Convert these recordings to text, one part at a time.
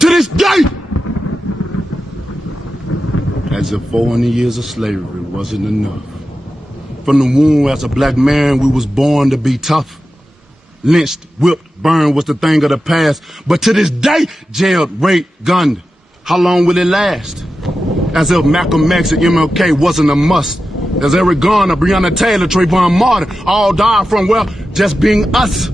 To this day! As if 400 years of slavery wasn't enough. From the womb as a black man, we was born to be tough. Lynched, whipped, burned was the thing of the past. But to this day, jailed, raped, gunned. How long will it last? As if Malcolm X and MLK wasn't a must. As Eric Garner, Breonna Taylor, Trayvon Martin all died from, well, just being us.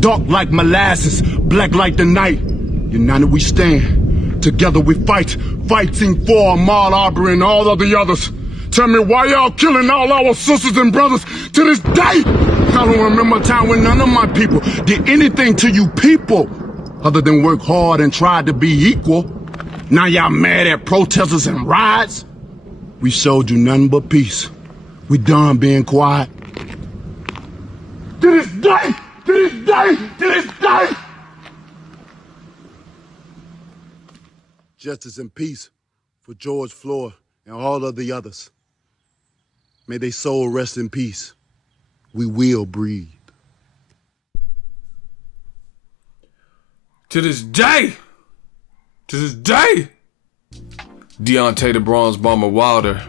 Dark like molasses, black like the night. United we stand, together we fight. Fighting for Ahmaud Arbery and all of the others. Tell me why y'all killing all our sisters and brothers to this day? I don't remember a time when none of my people did anything to you people other than work hard and try to be equal. Now y'all mad at protesters and riots? We showed you nothing but peace. We done being quiet. To this day, to this day, to this day. Justice and peace for George Floyd and all of the others. May they soul rest in peace. We will breathe. To this day, Deontay the Bronze Bomber Wilder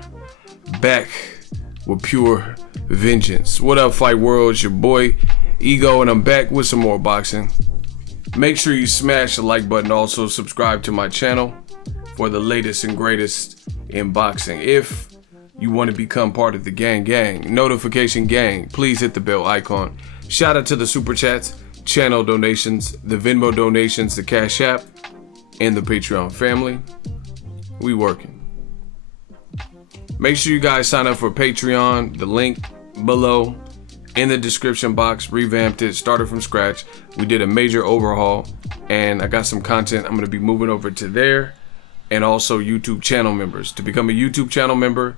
back with pure vengeance. What up, Fight World? It's your boy Ego, and I'm back with some more boxing. Make sure you smash the like button. Also subscribe to my channel for the latest and greatest in boxing. If you want to become part of the gang, notification gang, please hit the bell icon. Shout out to the super chats, channel donations, the Venmo donations, the Cash App, and the Patreon family. We working. Make sure you guys sign up for Patreon. The link below in the description box. Revamped it, started from scratch. We did a major overhaul, and I got some content I'm going to be moving over to there, and also YouTube channel members. To become a YouTube channel member,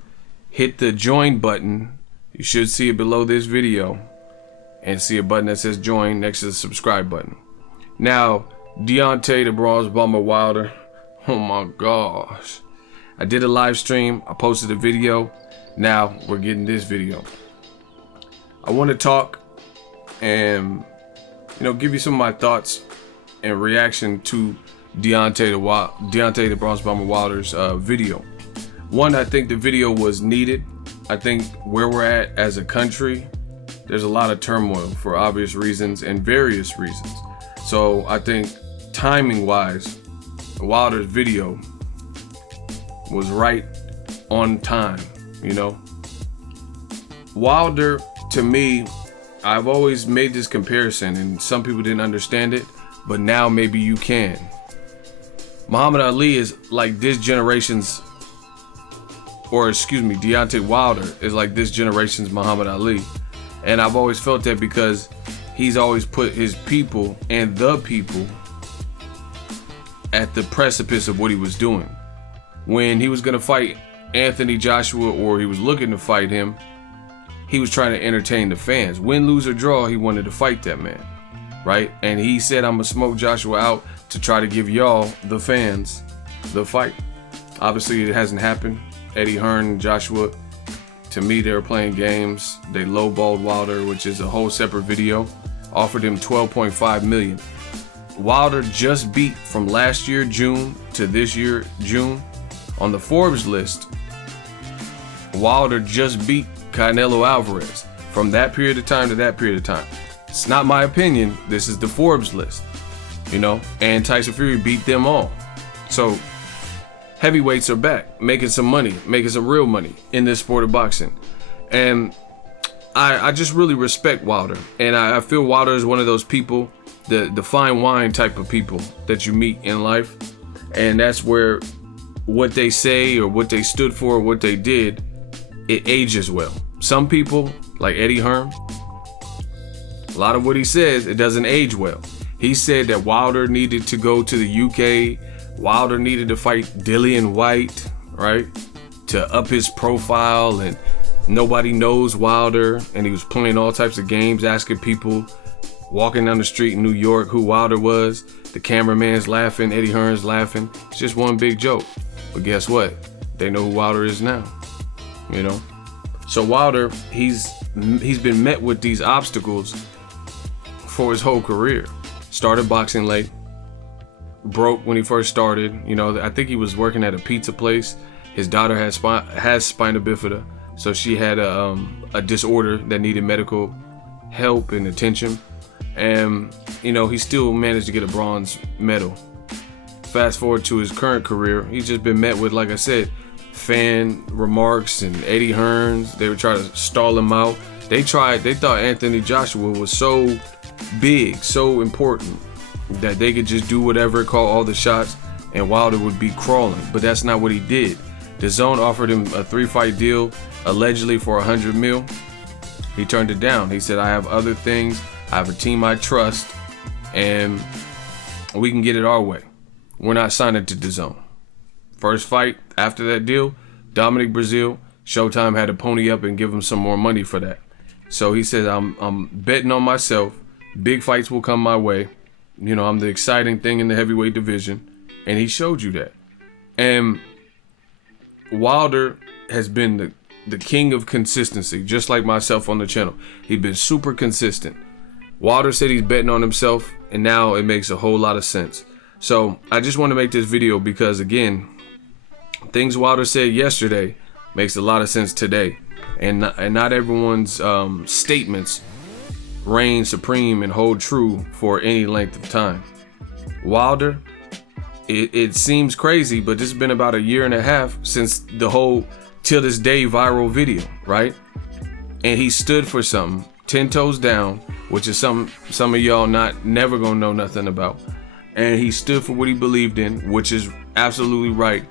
hit the join button. You should see it below this video, and see a button that says join next to the subscribe button. Now, Deontay the Bronze Bomber Wilder. Oh my gosh. I did a live stream. I posted a video. Now we're getting this video. I want to talk and, give you some of my thoughts and reaction to Deontay the Bronze Bomber Wilder's video. One, I think the video was needed. I think where we're at as a country, there's a lot of turmoil for obvious reasons and various reasons. So I think timing wise, Wilder's video was right on time, Wilder, to me, I've always made this comparison, and some people didn't understand it, but now maybe you can. Muhammad Ali is like this generation's, Deontay Wilder is like this generation's Muhammad Ali. And I've always felt that because he's always put his people and the people at the precipice of what he was doing. When he was gonna fight Anthony Joshua, or he was looking to fight him, he was trying to entertain the fans. Win, lose, or draw, he wanted to fight that man, right? And he said, I'm gonna smoke Joshua out to try to give y'all, the fans, the fight. Obviously, it hasn't happened. Eddie Hearn and Joshua, to me, they were playing games. They lowballed Wilder, which is a whole separate video. Offered him $12.5 million. Wilder just beat, from last year June to this year June, on the Forbes list, Wilder just beat Canelo Alvarez from that period of time to that period of time. It's not my opinion. This is the Forbes list, and Tyson Fury beat them all. So heavyweights are back, making some money, making some real money in this sport of boxing. And I just really respect Wilder. And I feel Wilder is one of those people, the fine wine type of people that you meet in life. And that's where what they say or what they stood for or what they did, it ages well. Some people, like Eddie Hearn, a lot of what he says, it doesn't age well. He said that Wilder needed to go to the UK. Wilder needed to fight Dillian White, right? To up his profile, and nobody knows Wilder. And he was playing all types of games, asking people walking down the street in New York who Wilder was. The cameraman's laughing, Eddie Hearn's laughing. It's just one big joke. But guess what? They know who Wilder is now, So Wilder, he's been met with these obstacles for his whole career. Started boxing late, broke when he first started. You know, I think he was working at a pizza place. His daughter has spina bifida, so she had a disorder that needed medical help and attention. And, you know, he still managed to get a bronze medal. Fast forward to his current career, he's just been met with, like I said, fan remarks and Eddie Hearns. They would try to stall him out. They thought Anthony Joshua was so big, so important, that they could just do whatever, call all the shots, and Wilder would be crawling. But that's not what he did. DAZN offered him a 3-fight deal, allegedly for $100 million. He turned it down. He said, I have other things. I have a team I trust, and we can get it our way. We're not signing to DAZN. First fight after that deal, Dominic Breazeale, Showtime had to pony up and give him some more money for that. So he said, I'm betting on myself. Big fights will come my way. You know, I'm the exciting thing in the heavyweight division. And he showed you that. And Wilder has been the king of consistency, just like myself on the channel. He's been super consistent. Wilder said he's betting on himself, and now it makes a whole lot of sense. So I just want to make this video because, again, things Wilder said yesterday makes a lot of sense today. And not everyone's statements reign supreme and hold true for any length of time. Wilder, it seems crazy, but this has been about 1.5 years since the whole till this day viral video, right? And he stood for something 10 toes down, which is some of y'all never gonna know nothing about. And he stood for what he believed in, which is absolutely right.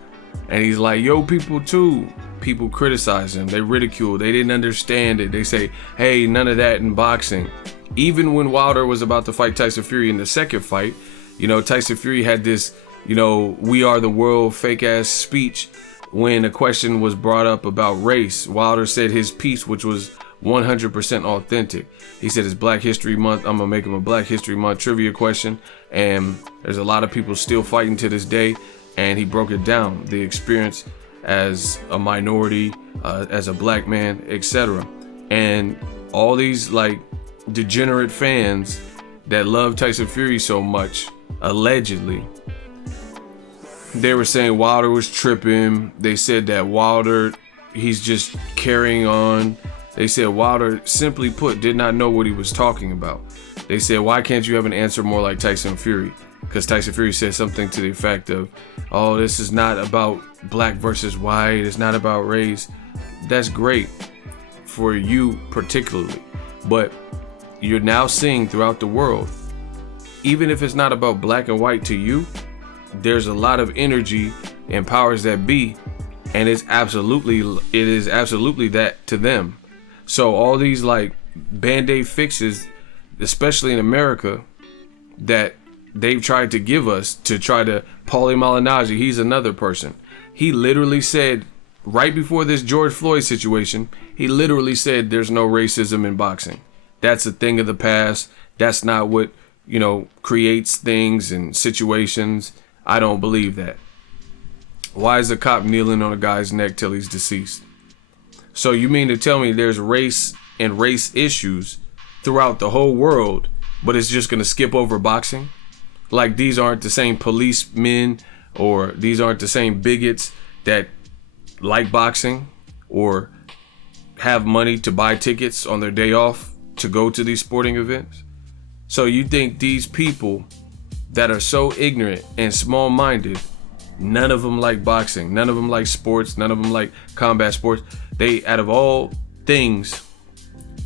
And he's like, yo, people criticize him, they ridicule, they didn't understand it. They say, hey, none of that in boxing. Even when Wilder was about to fight Tyson Fury in the second fight, you know, Tyson Fury had this, you know, we are the world fake ass speech when a question was brought up about race. Wilder said his piece, which was 100% authentic. He said it's Black History Month. I'm gonna make him a Black History Month trivia question. And there's a lot of people still fighting to this day. And he broke it down, the experience as a minority, as a black man, etc. And all these like degenerate fans that love Tyson Fury so much, allegedly, they were saying Wilder was tripping. They said that Wilder, he's just carrying on. They said Wilder, simply put, did not know what he was talking about. They said, why can't you have an answer more like Tyson Fury? Because Tyson Fury said something to the effect of, oh, this is not about black versus white, it's not about race. That's great for you particularly, but you're now seeing throughout the world, even if it's not about black and white to you, there's a lot of energy and powers that be, and it is absolutely that to them. So all these like band-aid fixes, especially in America, that they've tried to give us to try to, Paulie Malignaggi, he's another person. He literally said, right before this George Floyd situation, he literally said there's no racism in boxing. That's a thing of the past. That's not what, you know, creates things and situations. I don't believe that. Why is a cop kneeling on a guy's neck till he's deceased? So you mean to tell me there's race and race issues throughout the whole world, but it's just gonna skip over boxing? Like these aren't the same policemen, or these aren't the same bigots that like boxing or have money to buy tickets on their day off to go to these sporting events? So you think these people that are so ignorant and small-minded, none of them like boxing, none of them like sports, none of them like combat sports. They, out of all things,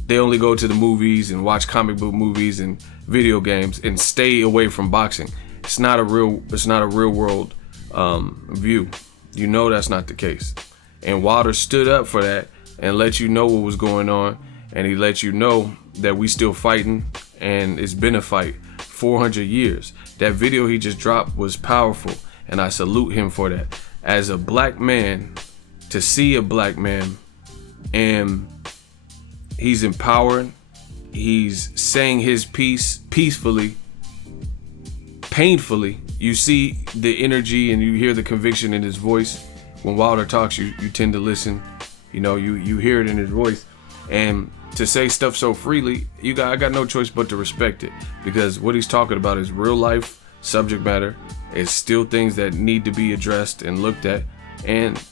they only go to the movies and watch comic book movies and video games and stay away from boxing. It's not a real world view. You know that's not the case. And Wilder stood up for that and let you know what was going on, and he let you know that we still fighting, and it's been a fight 400 years. That video he just dropped was powerful, and I salute him for that. As a black man, to see a black man, and he's empowering, he's saying his piece peacefully, painfully. You see the energy and you hear the conviction in his voice. When Wilder talks, you tend to listen. You know, you hear it in his voice. And to say stuff so freely, I got no choice but to respect it, because what he's talking about is real life subject matter. It's still things that need to be addressed and looked at, and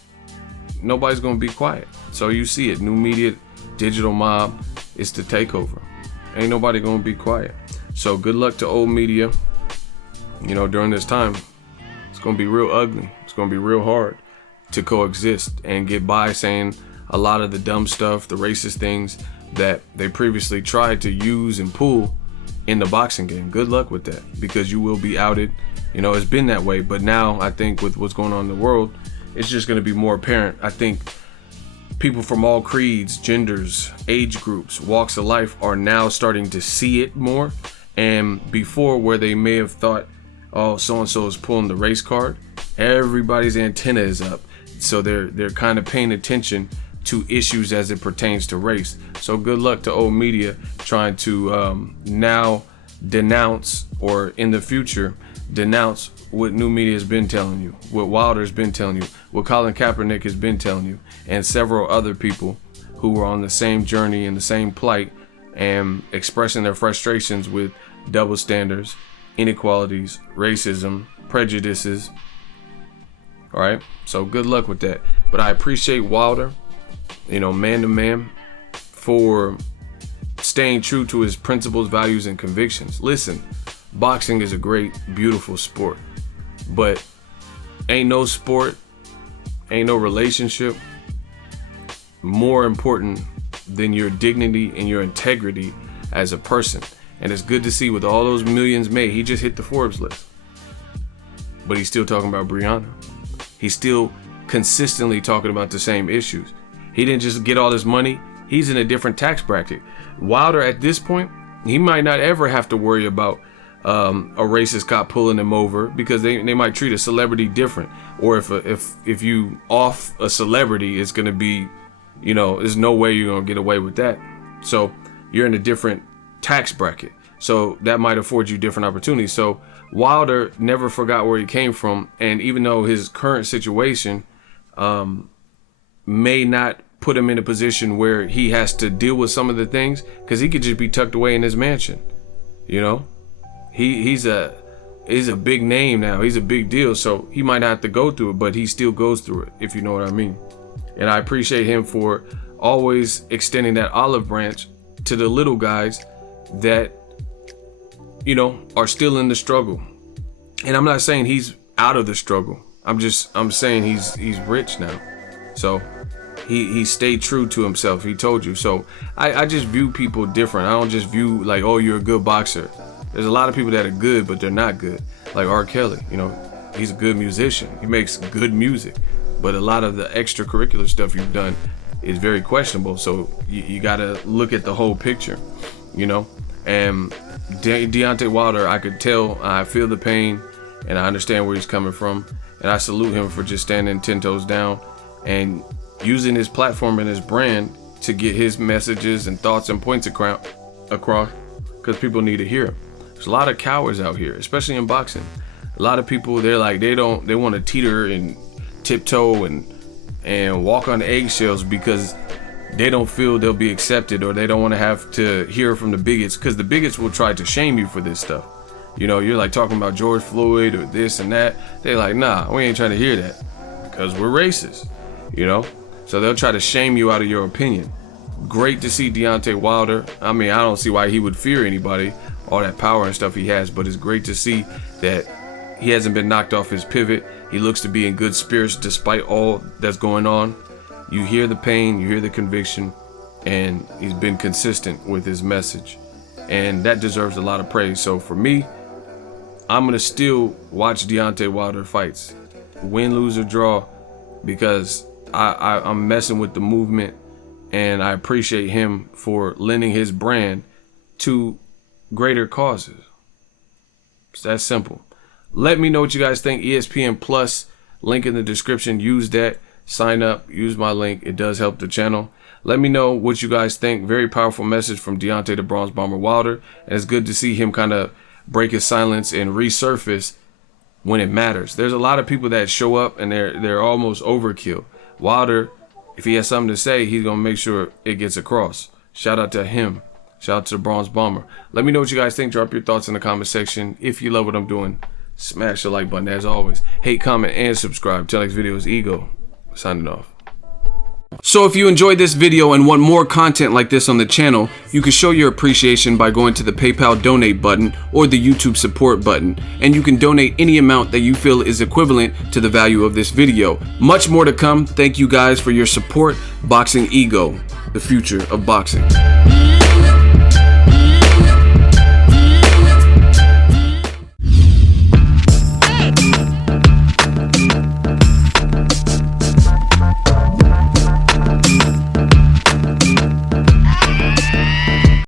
nobody's gonna be quiet. So you see it, new media, digital mob, it's the takeover. Ain't nobody gonna be quiet. So good luck to old media. You know, during this time, it's gonna be real ugly. It's gonna be real hard to coexist and get by saying a lot of the dumb stuff, the racist things that they previously tried to use and pull in the boxing game. Good luck with that, because you will be outed. You know, it's been that way, but now I think with what's going on in the world, it's just going to be more apparent. I think people from all creeds, genders, age groups, walks of life are now starting to see it more. And before, where they may have thought, oh, so-and-so is pulling the race card, everybody's antenna is up. So they're kind of paying attention to issues as it pertains to race. So good luck to old media trying to now denounce, or in the future denounce, what new media has been telling you, what Wilder's been telling you, what Colin Kaepernick has been telling you, and several other people who were on the same journey in the same plight and expressing their frustrations with double standards, inequalities, racism, prejudices. All right, so good luck with that. But I appreciate Wilder, you know, man to man, for staying true to his principles, values, and convictions. Listen, boxing is a great, beautiful sport, but ain't no sport, ain't no relationship more important than your dignity and your integrity as a person. And it's good to see, with all those millions made, he just hit the Forbes list, but he's still talking about Breonna. He's still consistently talking about the same issues. He didn't just get all this money. He's in a different tax bracket. Wilder, at this point, he might not ever have to worry about a racist cop pulling him over, because they might treat a celebrity different. Or if you off a celebrity, it's gonna be, you know, there's no way you're gonna get away with that. So you're in a different tax bracket. So that might afford you different opportunities. So Wilder never forgot where he came from, and even though his current situation may not put him in a position where he has to deal with some of the things, because he could just be tucked away in his mansion. You know, he's a big name now. He's a big deal, so he might not have to go through it, but he still goes through it, if you know what I mean. And I appreciate him for always extending that olive branch to the little guys that, you know, are still in the struggle. And I'm not saying he's out of the struggle. I'm saying he's rich now. So he stayed true to himself. He told you. So I just view people different. I don't just view like, oh, you're a good boxer. There's a lot of people that are good, but they're not good. Like R. Kelly, you know, he's a good musician. He makes good music, but a lot of the extracurricular stuff you've done is very questionable. So you got to look at the whole picture, you know. And Deontay Wilder, I could tell, I feel the pain, and I understand where he's coming from, and I salute him for just standing 10 toes down and using his platform and his brand to get his messages and thoughts and points across, because people need to hear him. There's a lot of cowards out here, especially in boxing. A lot of people, they want to teeter and tiptoe and walk on eggshells because they don't feel they'll be accepted, or they don't want to have to hear from the bigots, because the bigots will try to shame you for this stuff. You know, you're like talking about George Floyd or this and that. They're like, nah, we ain't trying to hear that because we're racist, you know? So they'll try to shame you out of your opinion. Great to see Deontay Wilder. I mean, I don't see why he would fear anybody, all that power and stuff he has, but it's great to see that he hasn't been knocked off his pivot. He looks to be in good spirits despite all that's going on. You hear the pain, you hear the conviction, and he's been consistent with his message. And that deserves a lot of praise. So for me, I'm going to still watch Deontay Wilder fights, win, lose, or draw, because I'm messing with the movement, and I appreciate him for lending his brand to greater causes. It's that simple. Let me know what you guys think. ESPN Plus, link in the description. Use that. Sign up. Use my link. It does help the channel. Let me know what you guys think. Very powerful message from Deontay the Bronze Bomber Wilder. And it's good to see him kind of break his silence and resurface when it matters. There's a lot of people that show up and they're almost overkill. Wilder, if he has something to say, he's going to make sure it gets across. Shout out to him. Shout out to the Bronze Bomber. Let me know what you guys think. Drop your thoughts in the comment section. If you love what I'm doing, Smash the like button as always. Hate, comment, and subscribe. Till next video is Ego. Signing off. So if you enjoyed this video and want more content like this on the channel, you can show your appreciation by going to the PayPal donate button or the YouTube support button, and you can donate any amount that you feel is equivalent to the value of this video. Much more to come. Thank you guys for your support. Boxingego, the future of boxing.